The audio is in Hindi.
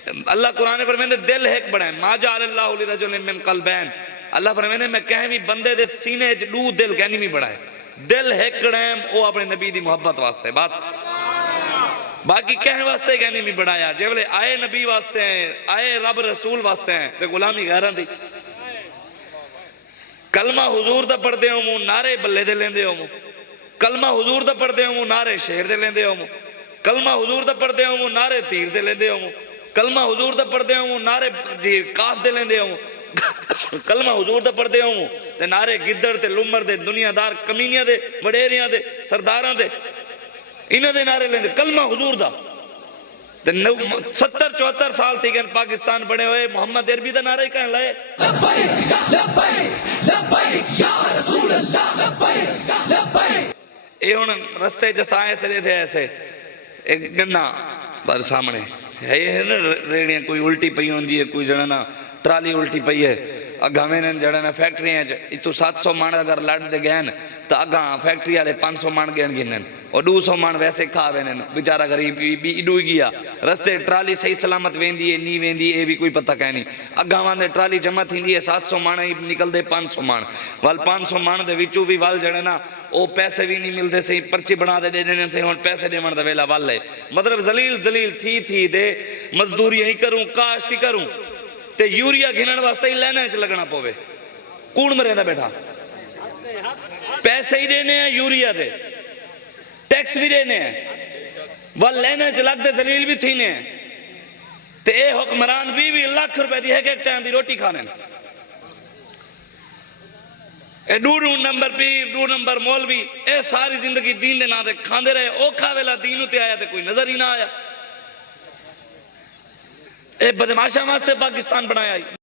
अल्लाह कुरान फरमांदे दिल एक बनाए मा जअलल्लाहु लिरजुलिन मिन क़ल्बैन। अल्लाह फरमांदे मैं कहीं भी बंदे दे सीने च दो दिल कहनी भी बनाए। दिल एक कड़ैम वो अपने नबी दी मोहब्बत वास्ते बस, बाकी कह वास्ते कहनी भी बनाया। जेवले आए नबी वास्ते हैं, आए रब रसूल वास्ते हैं, ते गुलामी गैरां दी। कलमा हुजूर दा पढ़दे हो मुंह नारे बल्ले दे लेंदे हो मुंह, कलमा हुजूर दा पढ़दे हो मुंह नारे शेर दे लेंदे हो मुंह, कलमा हुजूर दा पढ़दे हो मुंह नारे तीर दे लेंदे हो मुंह, कलमा हुजूर दा पढ़दे हो मुंह नारे जी काफ दे लेंदे हो मुंह, कलमा हुजूर दा पढ़दे हो मुंह ते नारे गिद्दड़ ते लुमर दे दुनियादार कमीनियां दे वडेरियां दे सरदारां दे इन्हां दे नारे लेंदे। कलमा हुजूर दा 70-74 साल थी गए पाकिस्तान बने हुए, मोहम्मद अरबी का नारा ही कहने लगे ये हुन रस्ते च साए सिरे थे ऐसे एक गन्ना पर सामने है ना रेड़ियां, कोई उल्टी पई होंदी है, कोई जड़ा ना ट्राली उल्टी पई है। अगा में जड़ा ना फैक्ट्रियां इतू 700 मान अगर लड़ दे गए तो अगा फैक्ट्री वाले 500 मान गए गिनन और 200 मान वैसे खा वे बेचारा गरीब भी डूई गया। रस्ते ट्राली सही सलामत वेंदी है नी वेंदी ये भी कोई पता कह नहीं। अगा वाले ट्राली जमा थी है 700 मान ही निकलते 500 मान वाल 500 मान के विचों भी वाल जड़े ना वो पैसे भी नहीं मिलते सही, पर्ची बना दे देने से हुण पैसे देवन दा वेला वाल है। मतलब जलील जलील थी दे मजदूरी ही करूँ काश्त ही करूँ ते यूरिया घिनण वास्ते ही लाइन च लगना पवे। कौन मरेंदा बैठा, पैसे ही देने हैं यूरिया दे, टैक्स भी देने हैं, वह लाइन च लगते जलील भी थी ने ते ए हुक्मरान 20 लाख रुपए की एक टाइम की रोटी खाने। ए 2 नंबर पीर 2 नंबर मौलवी ए सारी जिंदगी दीन दे नाम ते खांदे रहे। औखा वेला दीन उते आया तो कोई नजर ही ना आया। ए बदमाशा वास्ते पाकिस्तान बनाया।